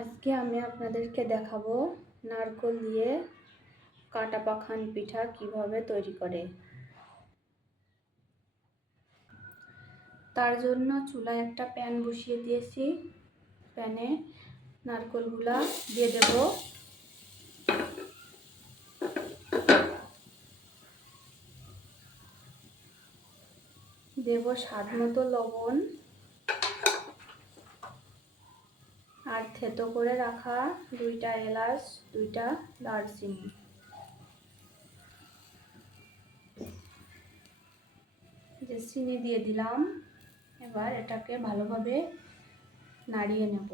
আজকে আমি আপনাদেরকে দেখাবো নারকেল দিয়ে কাটা পাখান পিঠা কিভাবে তৈরি করে। তার জন্য চুলায় একটা প্যান বসিয়ে দিয়েছি। প্যানে নারকেলগুলা দিয়ে দেব স্বাদ মতো লবণ আর থেতো করে রাখা 2টা এলাচ, 2টা দারচিনি। চিনি দিয়ে দিলাম। এবার এটাকে ভালোভাবে নাড়িয়ে নেব।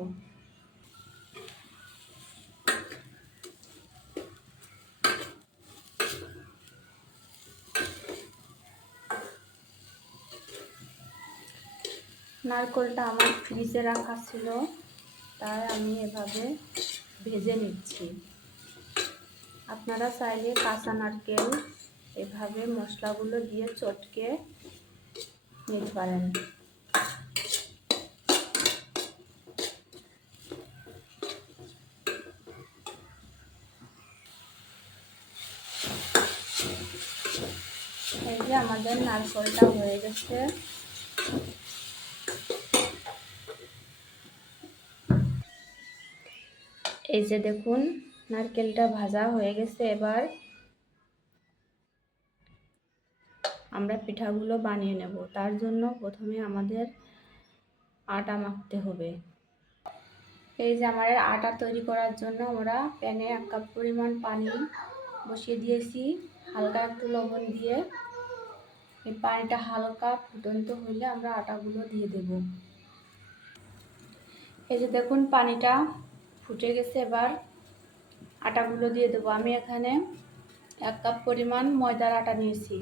নারকেলটা আমার ফ্রিজে রাখা ছিল, তাই আমি এভাবে ভেজে নিচ্ছি। আপনারা চাইলে কাঁচা নারকেল এভাবে মশলাগুলো দিয়ে চটকে নিতে পারেন। এই যে আমাদের নারকেলটা হয়ে গেছে। এই যে দেখুন নারকেলটা ভাজা হয়ে গেছে। এবার আমরা পিঠাগুলো বানিয়ে নেব। তার জন্য প্রথমে আমাদের আটা মাখতে হবে। এই যে আমার আটা তৈরি করার জন্য আমরা প্যানে 1 কাপ পরিমাণ পানি বসিয়ে দিয়েছি, হালকা একটু লবণ দিয়ে। এই পানিটা হালকা ফুটন্ত হলে আমরা আটাগুলো দিয়ে দেব। এই যে দেখুন পানিটা ফুটে গেছে। এবার আটাগুলো দিয়ে দেবো। আমি এখানে 1 কাপ পরিমাণ ময়দার আটা নিয়েছি।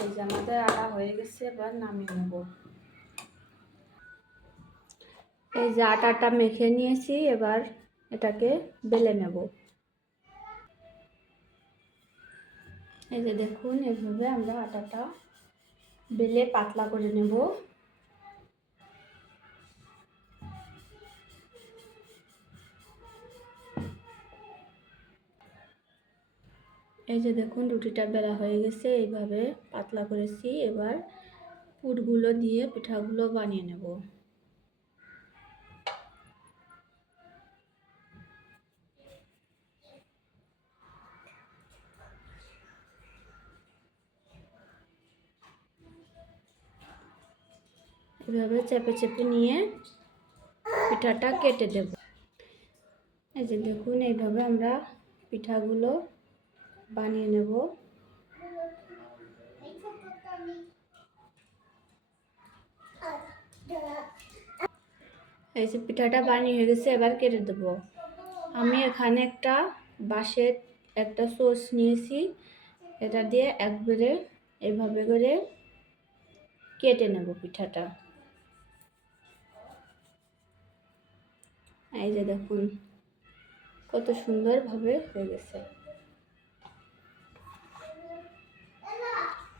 এই যে আমাদের আটা হয়ে গেছে। এবার নামিয়ে নেব। এই যে আটাটা মেখে নিয়েছি, এবার এটাকে বেলে নেব। এই যে দেখুন এইভাবে আমরা আটাটা বেলে পাতলা করে নেব। এই যে দেখুন রুটিটা বেলা হয়ে গেছে, এইভাবে পাতলা করেছি। এবার পুরগুলো দিয়ে পিঠাগুলো বানিয়ে নেব। এভাবে চেপে চেপে নিয়ে পিঠাটা কেটে দেব। এই যে দেখুন এইভাবে আমরা পিঠাগুলো বানিয়ে নেব। এই যে পিঠাটা বানিয়ে হয়ে গেছে, এবার কেটে দেব। আমি এখানে একটা বাঁশের একটা সস নিয়েছি, এটা দিয়ে একবারে এইভাবে করে কেটে নেব পিঠাটা। এই যে দেখুন কত সুন্দরভাবে হয়ে গেছে।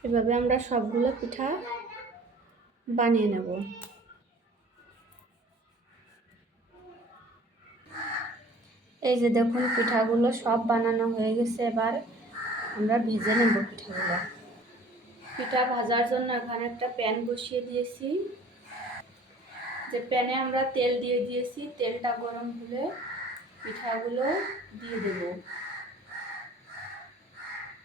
এভাবে আমরা সবগুলো পিঠা বানিয়ে নেব। এই যে দেখুন পিঠাগুলো সব বানানো হয়ে গেছে। এবার আমরা ভেজে নেব পিঠাগুলো। পিঠা ভাজার জন্য এখানে একটা প্যান বসিয়ে দিয়েছি। যে প্যানে আমরা তেল দিয়ে দিয়েছি, তেলটা গরম হলে পিঠাগুলো দিয়ে দেব।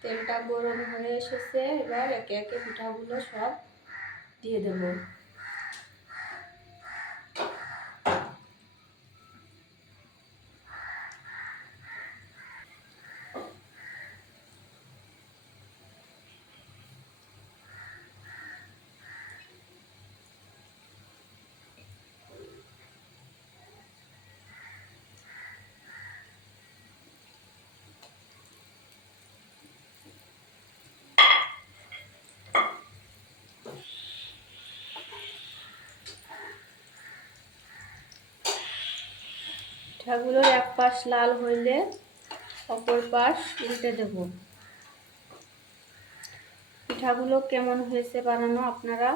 তেলটা গরম হয়ে এসেছে, এবার একে একে পিঠাগুলো সব দিয়ে দেব। পিঠাগুলোর এক পাশ লাল হইলে অপর পাশ উল্টে দেব। পিঠাগুলো কেমন হয়েছে বানানো আপনারা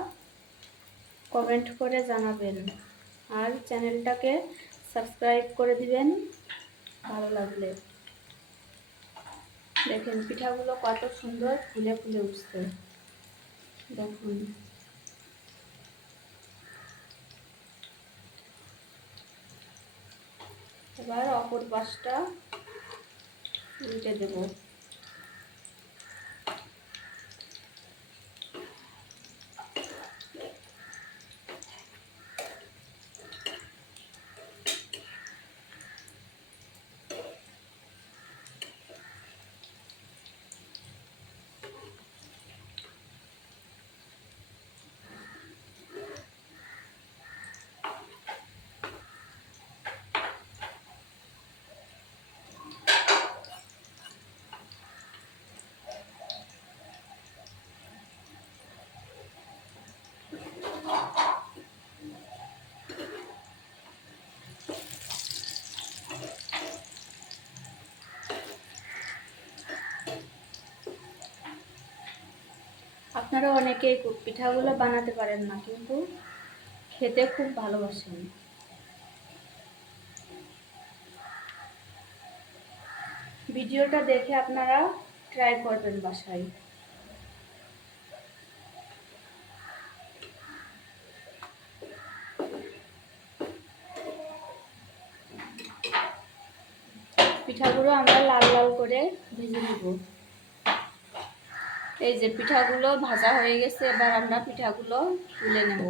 কমেন্ট করে জানাবেন, আর চ্যানেলটাকে সাবস্ক্রাইব করে দিবেন ভালো লাগলে। দেখেন পিঠাগুলো কত সুন্দর ফুলে ফুলে উঠছে, দেখুন। এবার অপর পাশটা উল্টে দেব। আপনারা অনেকেই পিঠাগুলো বানাতে পারেন না, কিন্তু খেতে খুব ভালোবাসেন। ভিডিওটা দেখে আপনারা ট্রাই করবেন বাসায়। পিঠাগুলো আমরা লাল লাল করে ভেজে নেব। এই যে পিঠাগুলো ভাজা হয়ে গেছে, এবার আমরা পিঠাগুলো তুলে নেব।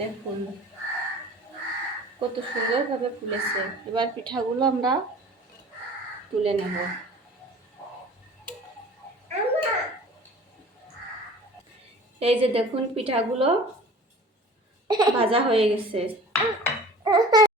দেখুন কত সুন্দরভাবে ফুলেছে। এবার পিঠাগুলো আমরা তুলে নেব। এই যে দেখুন পিঠাগুলো ভাজা হয়ে গেছে।